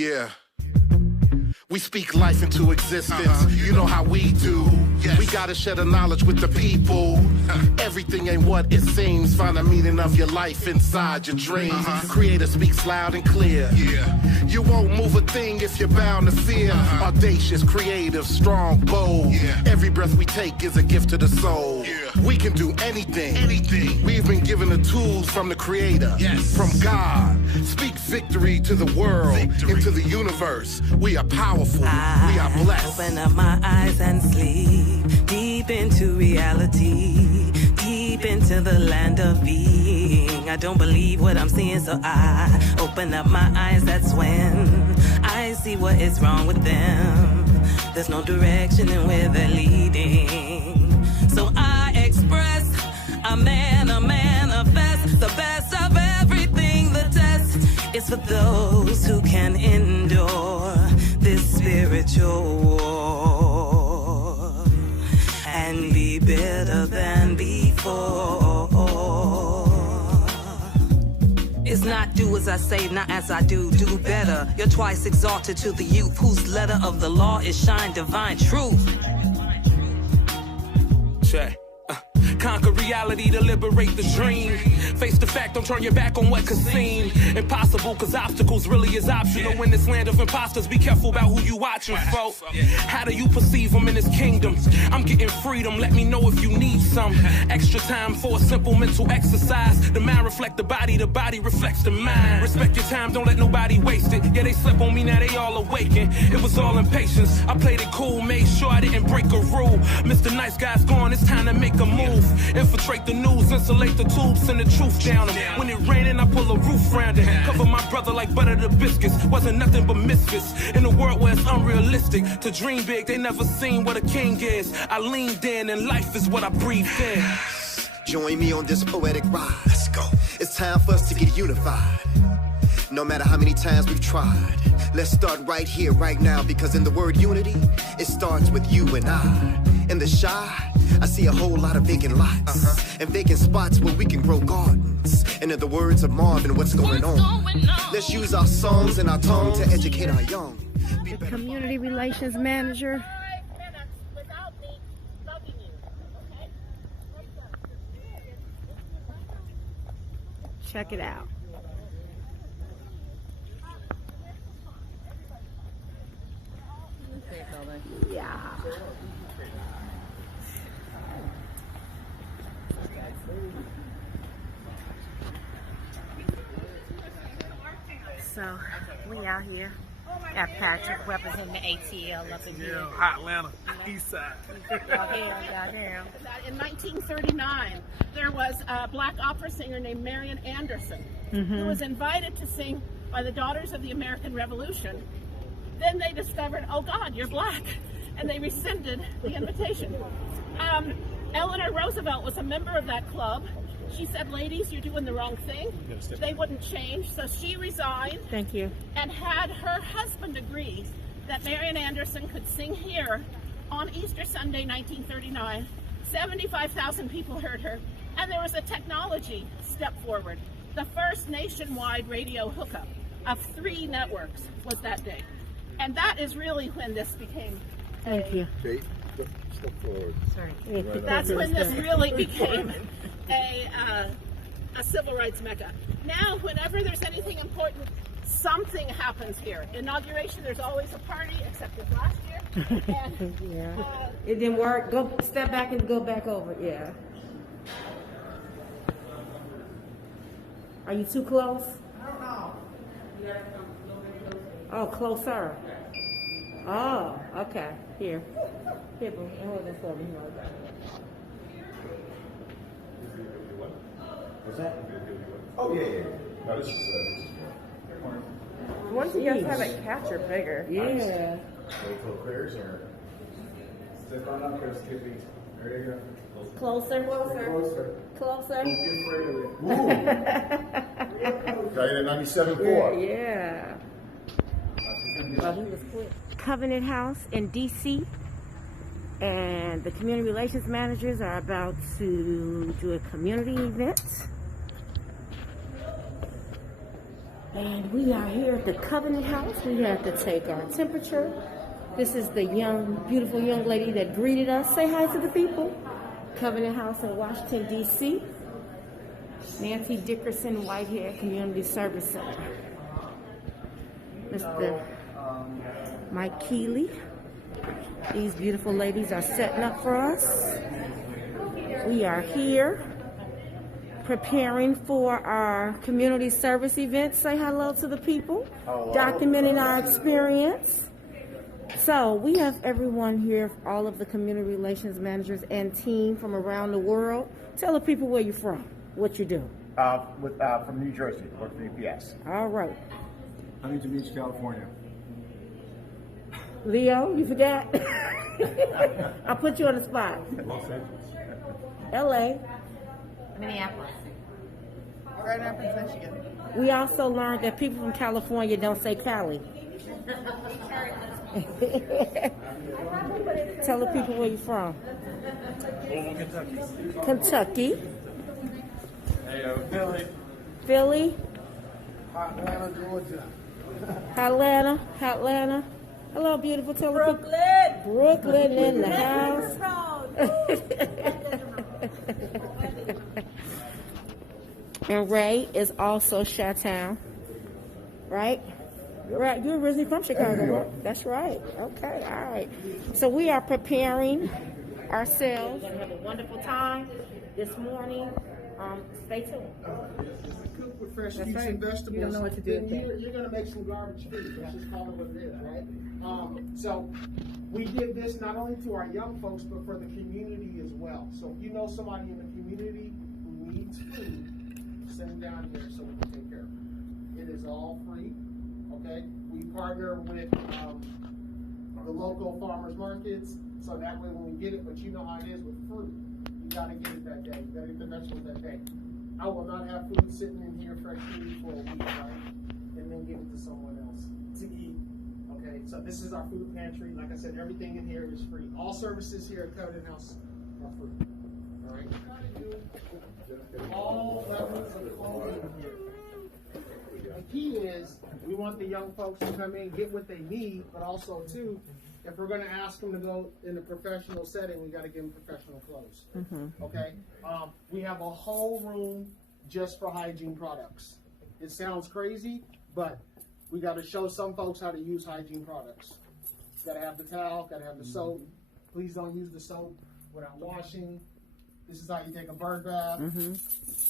Yeah. We speak life into existence. You know how we do. Yes. We gotta share the knowledge with the people. Everything ain't what it seems. Find the meaning of your life inside your dreams. Creator speaks loud and clear. Yeah. You won't move a thing if you're bound to fear. Audacious, creative, strong, bold. Yeah. Every breath we take is a gift to the soul. Yeah. We can do anything. Anything. We've been given the tools from the Creator. Yes. From God. Speak victory to the world. Victory. Into the universe. We are powerful. We are blessed. Open up my eyes and sleep deep into reality, deep into the land of being. I don't believe what I'm seeing, so I open up my eyes. That's when I see what is wrong with them. There's no direction in where they're leading. So I express a manifest, the best of everything. The test is for those who can endure this spiritual war and be better than before. It's not do as I say, not as I do, do better. You're twice exalted to the youth whose letter of the law is shine divine truth. Check. Conquer reality to liberate the dream. Face the fact, don't turn your back on what could seem impossible, cause obstacles really is optional. In this land of imposters, be careful about who you watching for. How do you perceive them in this kingdom? I'm getting freedom, let me know if you need some extra time for a simple mental exercise. The mind reflects the body reflects the mind. Respect your time, don't let nobody waste it. Yeah, they slept on me, now they all awaken. It was all impatience, I played it cool, made sure I didn't break a rule. Mr. Nice Guy's gone, it's time to make a move. Infiltrate the news, insulate the tubes, send the truth down them. When it raining, I pull a roof round it. Cover my brother like butter to biscuits. Wasn't nothing but misfits. In a world where it's unrealistic to dream big, they never seen what a king is. I leaned in and life is what I breathed in. Join me on this poetic ride. Let's go. It's time for us to get unified. No matter how many times we've tried. Let's start right here, right now, because in the word unity, it starts with you and I. In the shy, I see a whole lot of vacant lots and vacant spots where we can grow gardens. And in the words of Marvin, what's going on? Let's use our songs and our tongue to educate our young. The community relations manager. Check it out. Yeah. So we out here at Patrick representing the ATL up in here. Hot Atlanta, East Side. In 1939, there was a black opera singer named Marian Anderson who was invited to sing by the Daughters of the American Revolution. Then they discovered, oh God, you're black, and they rescinded the invitation. Eleanor Roosevelt was a member of that club. She said, ladies, you're doing the wrong thing. They wouldn't change, so she resigned. Thank you. And had her husband agree that Marian Anderson could sing here on Easter Sunday, 1939. 75,000 people heard her, and there was a technology step forward. The first nationwide radio hookup of 3 networks was that day. And that is really when this became Thank you. Kate, step forward. Sorry. That's when this really became a civil rights mecca. Now, whenever there's anything important, something happens here. Inauguration, there's always a party, except this last year. And, Yeah. It didn't work. Go step back and go back over. Yeah. Are you too close? I don't know. Oh, closer. Oh, okay. Here. Here, boo. Hold this for me. What's that? Oh, yeah. No, this is Once you guys have it catch, you're bigger. Yeah. wait till critters or step on up there, Skippy. There you go. Closer. Closer. Closer. Don't be afraid of it. Ooh. Got it at 97.4. Yeah. Well, he was quick. Covenant House in D.C. and the community relations managers are about to do a community event. And we are here at the Covenant House. We have to take our temperature. This is the beautiful young lady that greeted us. Say hi to the people. Covenant House in Washington, D.C. Nancy Dickerson Whitehead Community Service Center. Mr. Mike Keeley. These beautiful ladies are setting up for us. We are here preparing for our community service event. Say hello to the people. Documenting our experience. So we have everyone here, all of the community relations managers and team from around the world. Tell the people where you're from, what you do. From New Jersey, work for UPS. All right. Huntington Beach, California. Leo, you forgot? I'll put you on the spot. Los Angeles. LA. Minneapolis. Grand Rapids, Michigan. We also learned that people from California don't say Cali. Tell the people where you're from. Kentucky. Kentucky. Philly. Philly. Atlanta, Georgia. Atlanta. Hello, beautiful. Tell the people. Brooklyn. Brooklyn in the house. And Ray is also Chi-Town, right? Yep. Right, you're originally from Chicago, right? That's right. Okay, all right. So we are preparing ourselves. We're going to have a wonderful time this morning. Stay tuned. Cook with fresh That's fruits right. and vegetables. You don't know what to do Then with that. you're going to make some garbage food. Let's just call it what it is, right? So we did this not only to our young folks, but for the community as well. So if you know somebody in the community who needs food, send them down here so we can take care of them. It is all free, okay? We partner with the local farmers markets, so that way when we get it, but you know how it is with fruit. You gotta get it that day. You gotta get the vegetables that day. I will not have food sitting in here, fresh food for a week, right? And then give it to someone else to eat. Okay, so this is our food pantry. Like I said, everything in here is free. All services here at Covenant House are free. All right. All levels of clothing here. The key is we want the young folks to come in, get what they need, but also too, if we're going to ask them to go in a professional setting, we got to give them professional clothes. Okay. We have a whole room just for hygiene products. It sounds crazy, but we got to show some folks how to use hygiene products. Got to have the towel, got to have the soap. Please don't use the soap without washing. This is how you take a bird bath.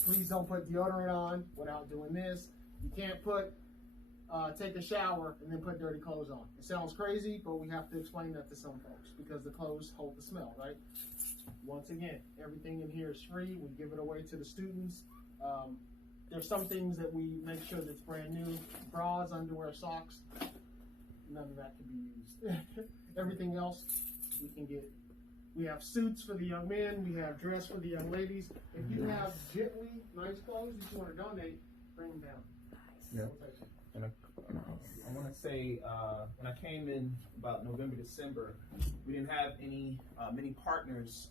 Please don't put deodorant on without doing this. You can't take a shower and then put dirty clothes on. It sounds crazy, but we have to explain that to some folks because the clothes hold the smell, right? Once again, everything in here is free. We give it away to the students. There's some things that we make sure that's brand new. Bras, underwear, socks, none of that can be used. Everything else we can get. We have suits for the young men. We have dress for the young ladies. If you have gently nice clothes that you want to donate, bring them down. Yeah. And I want to say, when I came in about November, December, we didn't have many partners.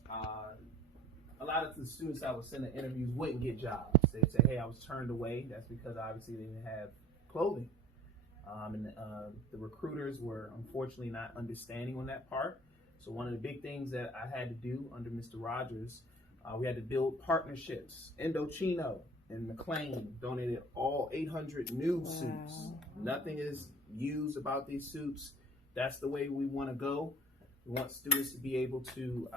A lot of the students I was sending interviews wouldn't get jobs. They'd say, hey, I was turned away. That's because obviously they didn't have clothing. And the recruiters were unfortunately not understanding on that part. So one of the big things that I had to do under Mr. Rogers, we had to build partnerships. Indochino and McLean donated all 800 new suits. Nothing is used about these suits. That's the way we want to go. We want students to be able to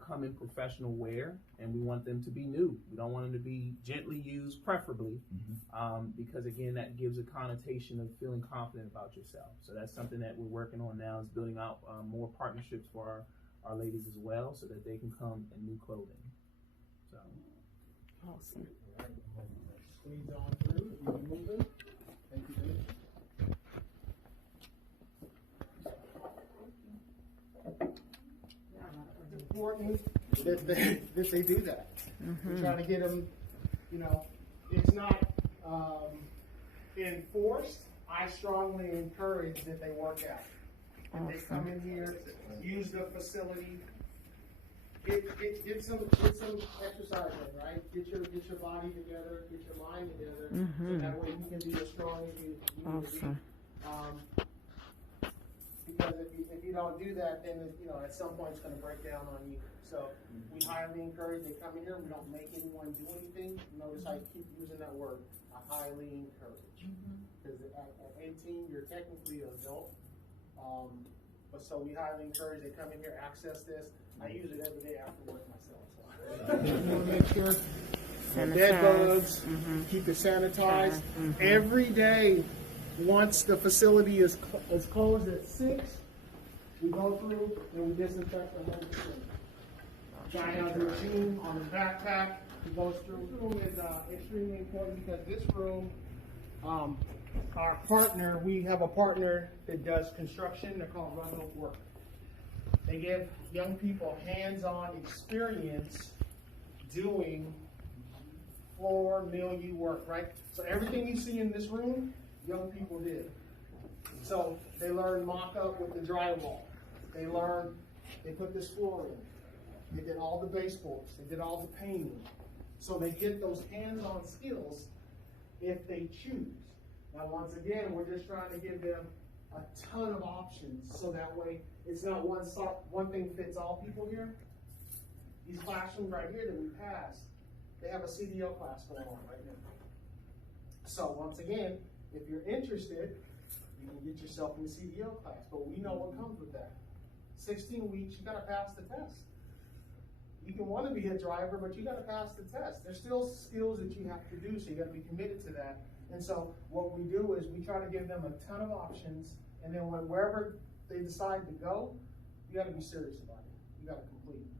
come in professional wear, and we want them to be new. We don't want them to be gently used, preferably, because again, that gives a connotation of feeling confident about yourself. So that's something that we're working on now, is building out more partnerships for our ladies as well, so that they can come in new clothing. So Awesome. Squeeze on through. Keep moving. Thank you, Dennis. It's important that they do that. We're trying to get them, it's not enforced. I strongly encourage that they work out. If they come in here, use the facility, get some exercise in, right? Get your body together, get your mind together, so that way you can be as strong as you need to be. Because if you don't do that, then at some point it's going to break down on you. So we highly encourage they come in here. We don't make anyone do anything. Notice I keep using that word. I highly encourage, because at 18 you're technically an adult. But so we highly encourage they come in here, access this. I use it every day after work myself. So you want to make sure bed bugs, keep it sanitized every day. Once the facility is closed at 6, we go through and we disinfect the whole facility. John has a routine on the backpack. He goes through. This room is extremely important because this room, our partner, we have a partner that does construction. They're called Run Hope Work. They give young people hands-on experience doing floor milieu work, right? So everything you see in this room, young people did. So they learned mock-up with the drywall. They put this floor in. They did all the baseboards. They did all the painting. So they get those hands-on skills if they choose. Now, once again, we're just trying to give them a ton of options so that way it's not one thing fits all people here. These classrooms right here that we passed, they have a CDL class going on right now. So once again, if you're interested, you can get yourself in the CDL class, but we know what comes with that. 16 weeks, you gotta pass the test. You can want to be a driver, but you gotta pass the test. There's still skills that you have to do, so you gotta be committed to that. And so what we do is we try to give them a ton of options, and then wherever they decide to go, you gotta be serious about it. You gotta complete it.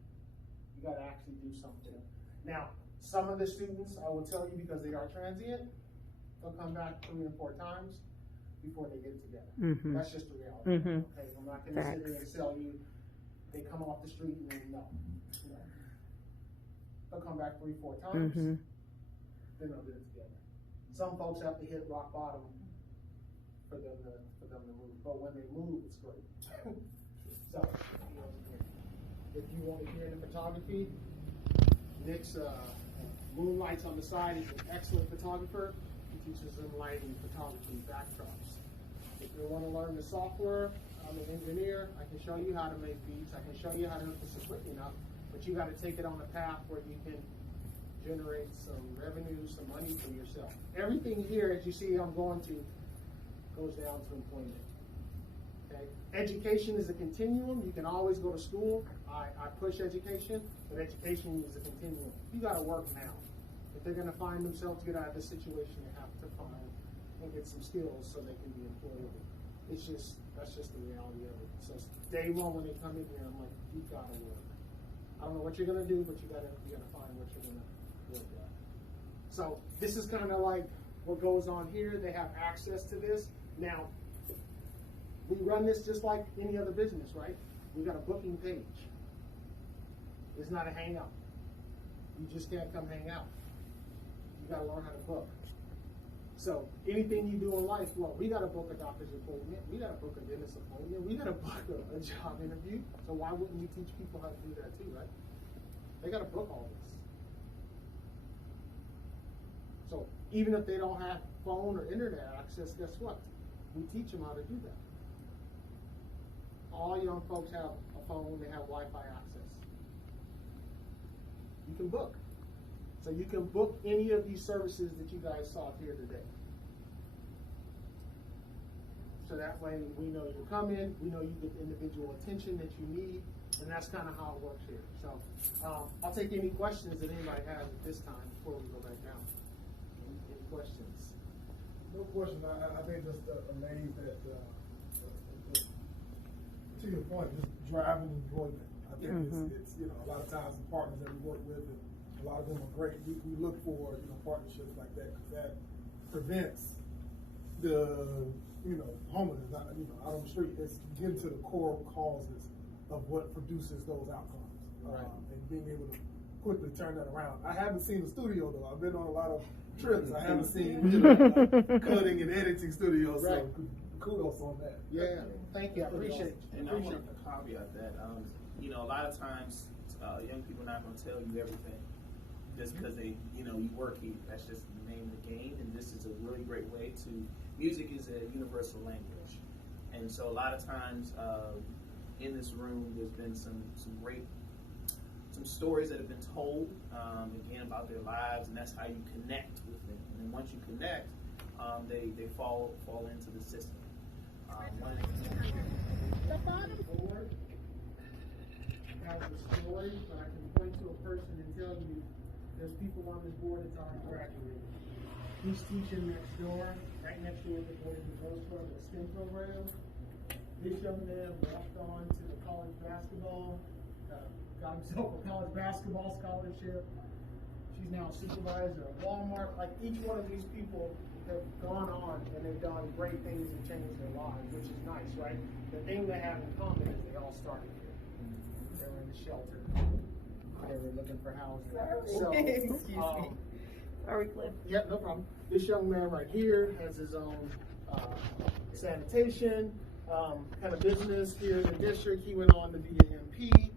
You gotta actually do something. Now, some of the students, I will tell you, because they are transient, they'll come back 3 and 4 times before they get it together. That's just the reality. Okay, I'm not going to sit here and tell you they come off the street and then no. They'll come back 3, 4 times, then they'll get it together. Some folks have to hit rock bottom for them to move, but when they move, it's great. So, if you want to get into photography, Nick's Moonlights on the side. He's an excellent photographer. He teaches them lighting, photography, backdrops. If you want to learn the software, I'm an engineer. I can show you how to make beats. I can show you how to hook this equipment up, but you got to take it on a path where you can generate some revenue, some money for yourself. Everything here, as you see I'm going to, goes down to employment. Okay? Education is a continuum. You can always go to school. I push education, but education is a continuum. You got to work now. If they're going to find themselves get out of this situation, they have to find and get some skills so they can be employable. That's just the reality of it. So day one when they come in here, I'm like, you got to work. I don't know what you're going to do, but you got to find what you're going to work at. So this is kind of like what goes on here. They have access to this. Now, we run this just like any other business, right? We got a booking page. It's not a hangout. You just can't come hang out. You got to learn how to book. So anything you do in life, well, we got to book a doctor's appointment. We got to book a dentist appointment. We got to book a job interview. So why wouldn't we teach people how to do that too, right? They got to book all this. So even if they don't have phone or internet access, guess what? We teach them how to do that. All young folks have a phone. They have Wi-Fi access. You can book. So you can book any of these services that you guys saw here today. So that way we know you come in, we know you get the individual attention that you need, and that's kind of how it works here. So I'll take any questions that anybody has at this time before we go back down. Any questions? No question. I think just amazed that, to your point, just driving employment. I think it's a lot of times the partners that we work with, and a lot of them are great. We look for partnerships like that because that prevents the homelessness out on the street. It's getting to the core causes of what produces those outcomes, and being able to quickly turn that around. I haven't seen the studio though. I've been on a lot of trips. I haven't seen cutting and editing studios. So kudos on that. Yeah, thank you. I appreciate it. And I want to caveat that a lot of times young people are not going to tell you everything just because they, you work here. That's just the name of the game, and this is a really great way to. Music is a universal language, and so a lot of times in this room, there's been some stories that have been told again about their lives, and that's how you connect with them. And then once you connect, they fall into the system. The bottom board has a story, but I can point to a person and tell you there's people on this board that's already graduated. He's teaching next door, right next door to the boy who goes for the STEM program. This young man walked on to the college basketball, got himself a college basketball scholarship. She's now a supervisor at Walmart. Like, each one of these people have gone on and they've done great things and changed their lives, which is nice, right? The thing they have in common is they all started here. They were in the shelter. They were looking for housing. So, excuse me. Sorry, Cliff. Yeah, no problem. This young man right here has his own sanitation kind of business here in the district. He went on to be an MP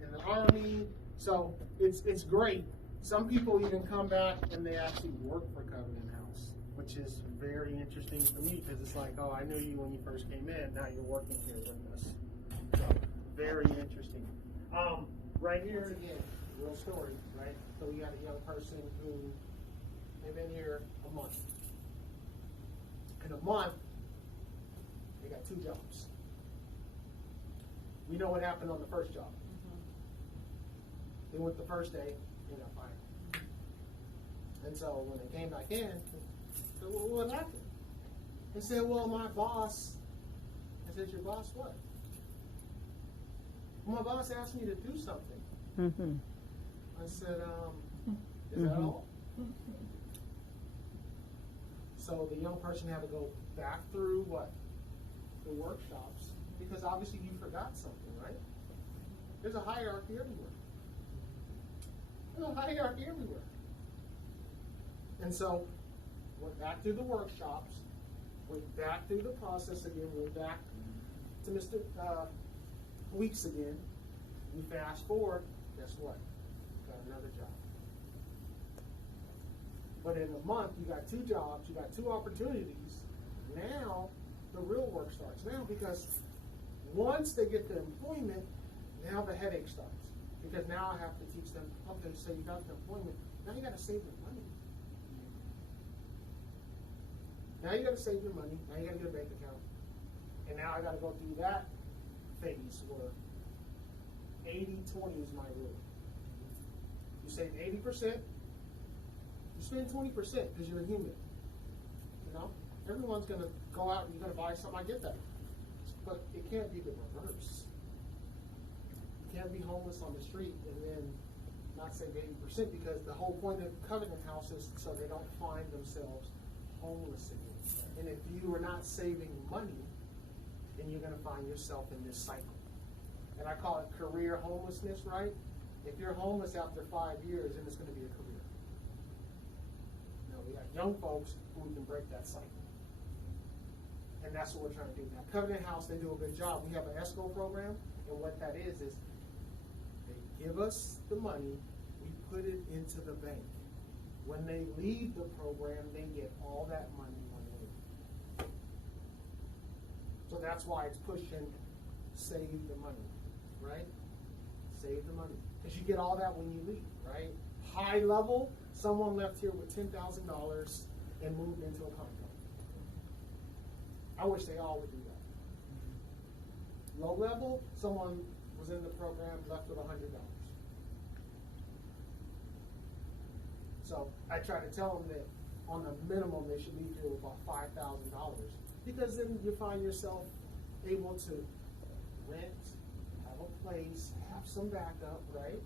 in the Army. So it's great. Some people even come back and they actually work for Covenant House, which is very interesting for me because it's like, oh, I knew you when you first came in. Now you're working here with us. So very interesting. Right here again, real story, right? So we got a young person who they've been here a month. In a month, they got 2 jobs. We know what happened on the first job. They went the first day, they got fired. And so when they came back in, I said, well, what happened? They said, well, my boss. I said, your boss what? Well, my boss asked me to do something. I said, is that all? So the young person had to go back through what? The workshops, because obviously you forgot something, right? There's a hierarchy everywhere. There's a hierarchy everywhere. And so went back through the workshops, went back through the process again, went back to Mr. Weeks again. We fast forward, guess what? Got another job. But in a month, you got 2 jobs, you got 2 opportunities. Now, the real work starts. Now, because once they get the employment, now the headache starts. Because now I have to teach them, okay, so you got the employment, now you got to save your money. Now you got to save your money, now you got to get a bank account. And now I got to go through that phase where 80-20 is my rule. You save 80%, you spend 20% because you're a human. You know, everyone's going to go out and you're going to buy something. I get that, but it can't be the reverse. You can't be homeless on the street and then not save 80% because the whole point of Covenant House is so they don't find themselves homeless again. And if you are not saving money, then you're going to find yourself in this cycle. And I call it career homelessness, right? If you're homeless after 5 years, then it's going to be a career. Now, we got young folks who can break that cycle. And that's what we're trying to do. Now, Covenant House, they do a good job. We have an escrow program, and what that is they give us the money, we put it into the bank. When they leave the program, they get all that money when they leave. So that's why it's pushing save the money, right? Save the money. Because you get all that when you leave, right? High level, someone left here with $10,000 and moved into a condo. I wish they all would do that. Low level, someone was in the program, left with $100. So I try to tell them that on the minimum they should leave here with about $5,000 because then you find yourself able to rent, have a place, have some backup, right?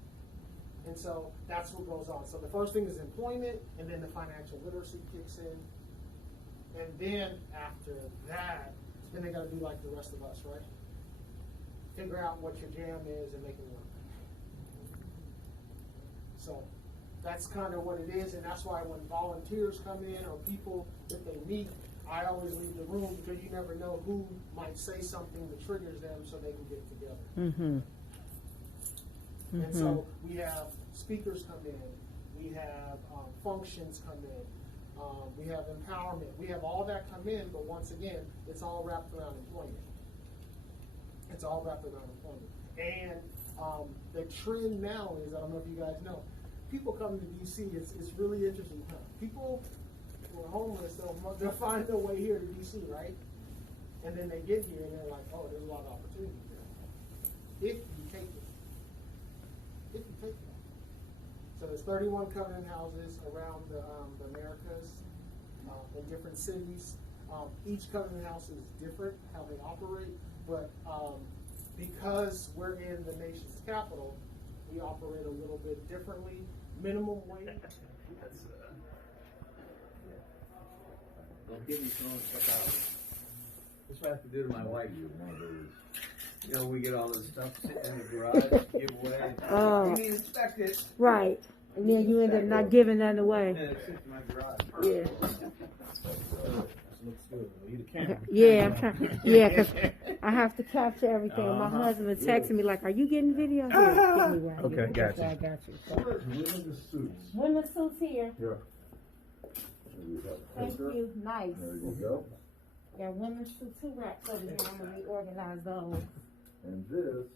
And so that's what goes on. So the first thing is employment, and then the financial literacy kicks in. And then after that, then they got to do like the rest of us, right? Figure out what your jam is and make it work. So that's kind of what it is, and that's why when volunteers come in or people that they meet, I always leave the room because you never know who might say something that triggers them so they can get together. And so we have speakers come in, we have functions come in, we have empowerment, we have all that come in, but once again, it's all wrapped around employment. It's all wrapped around employment. And the trend now is, I don't know if you guys know, people come to DC, it's really interesting. People who are homeless, they'll find their way here to DC, right? And then they get here and they're like, oh, there's a lot of opportunity here. If you take it. If you take it. So there's 31 covenant houses around the Americas, in different cities. Each covenant house is different, how they operate, but because we're in the nation's capital, we operate a little bit differently. Minimum wage. Don't give me throwing stuff out. This is what I have to do to my wife. You know, we get all this stuff sitting in the garage, give away. You need to inspect it. Right. And then you end up not giving that away. Yeah, it sits in my garage. Yeah. Looks good. You the camera. Yeah, I'm trying. Yeah, because I have to capture everything. My husband was texting me like, "Are you getting video?" Here, get me right Okay, here. got you. I got you. So. Women's suits. Women's suits here. Yeah. Thank you. Nice. There you go. Got women's suits, 2 racks over here. I'm gonna reorganize those. And this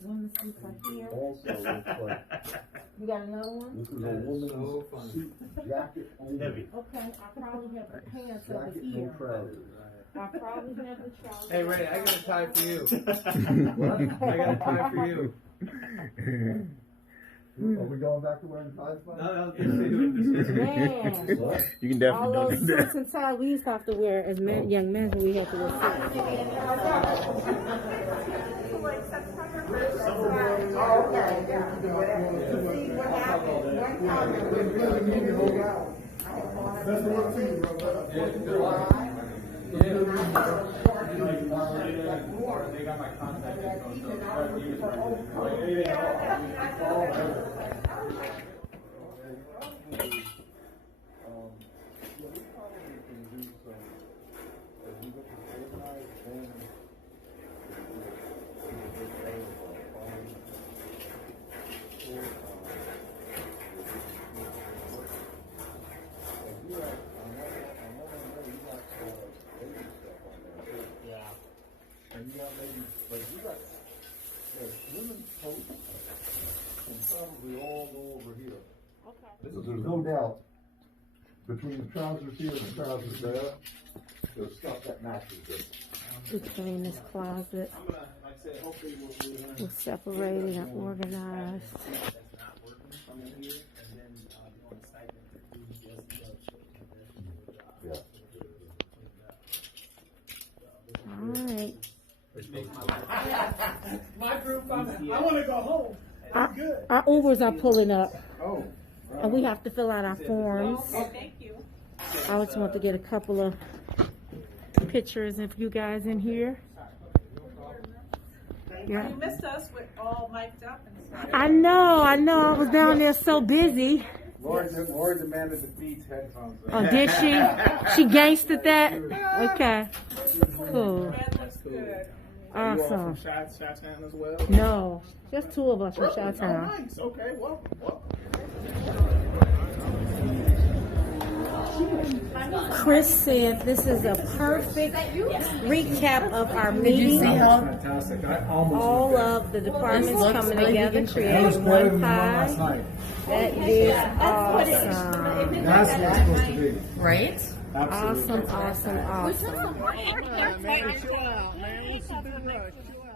Women's suits are here. also looks like You got another one? this is a woman's suit jacket only. Okay, I probably have the pants over Jacket, here. no trousers. I probably have the trousers. Hey, Ray, I got a tie for you. I got a tie for you. Are we going back to wearing ties? No, just Man, You can definitely all those donate that. suits and ties we used to have to wear as men, young men when we had to wear That's the one thing, brother. They got my contact And you got maybe, like, you got women's coats and probably all go over here. Okay. So there's no doubt between the trousers here and the trousers there, there's stuff that matches it. between this closet. We're separated and organized. Yeah. All right. My group, I want to go home. Our Ubers are pulling up. Oh. And we have to fill out our forms. Thank you. I just want to get a couple of pictures of you guys in here. Yeah. You missed us. We're all mic'd up and stuff. I know. I was down there so busy. Lori demanded the Beats headphones. Oh, did she? She gangstered that? Okay. Cool. That looks good. Awesome. Chi-Town as well? No, just 2 of us from Chi-Town. Oh, nice. Okay, well. Chris said this is a perfect recap of our meeting. Fantastic. All of the departments coming together, creating one pie. That is awesome. That's what it's supposed to be. Right? Awesome. Man, chill out, man. What's the big rush? Chill out.